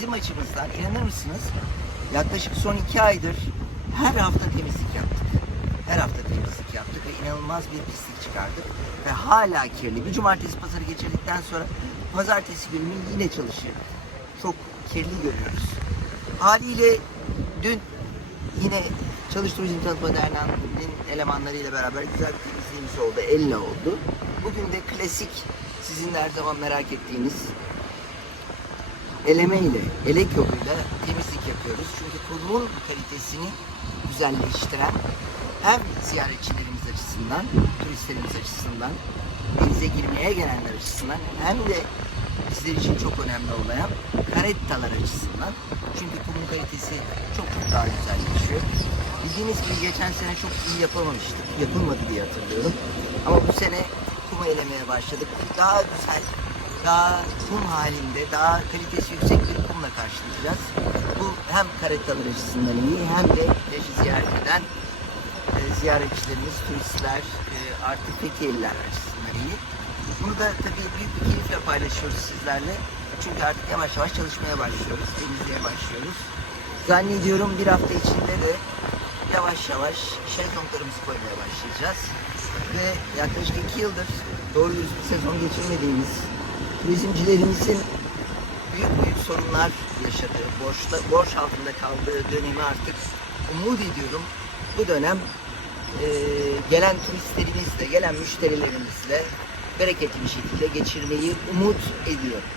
bizim açımızdan inanır mısınız? Yaklaşık son iki aydır her hafta temizlik yaptık. Her hafta temizlik yaptık ve inanılmaz bir pislik çıkardık. Ve hala kirli. Bir cumartesi pazarı geçirdikten sonra pazartesi günü yine çalışıyor. Çok kirli görüyoruz. Haliyle dün yine Çalış Turizm Tanıtma Derneği'nin elemanlarıyla beraber güzel bir temizliğimiz oldu. Elle oldu. Bugün de klasik sizin de her zaman merak ettiğiniz eleme ile, elek yoluyla temizlik yapıyoruz. Çünkü kurumun kalitesini güzelleştiren hem ziyaretçilerimiz açısından, turistlerimiz açısından, denize girmeye gelenler açısından hem de bizler için çok önemli olayan karettalar açısından. Çünkü kumun kalitesi çok çok daha güzelleşiyor. Bildiğiniz gibi geçen sene çok iyi yapamamıştık. Yapılmadı diye hatırlıyorum. Ama bu sene kum elemeye başladık. Daha güzel, daha kum halinde, daha kalitesi yüksek bir kumla karşılayacağız. Bu hem karettalar açısından iyi hem de yaşı ziyaret eden e, ziyaretçilerimiz, turistler, e, artık Fethiyeliler açısından iyi. Bunu da tabii büyük bir keyifle paylaşıyoruz sizlerle. Çünkü artık yavaş yavaş çalışmaya başlıyoruz, temizliğe başlıyoruz. Zannediyorum bir hafta içinde de yavaş yavaş şezlonglarımızı koymaya başlayacağız. Ve yaklaşık iki yıldır doğru düz bir sezon geçirmediğimiz turizmcilerimizin büyük büyük sorunlar yaşadığı, borçla, borç altında kaldığı dönemi artık umut ediyorum. Bu dönem e, gelen turistlerimizle, gelen müşterilerimizle bereketli bir şekilde geçirmeyi umut ediyorum.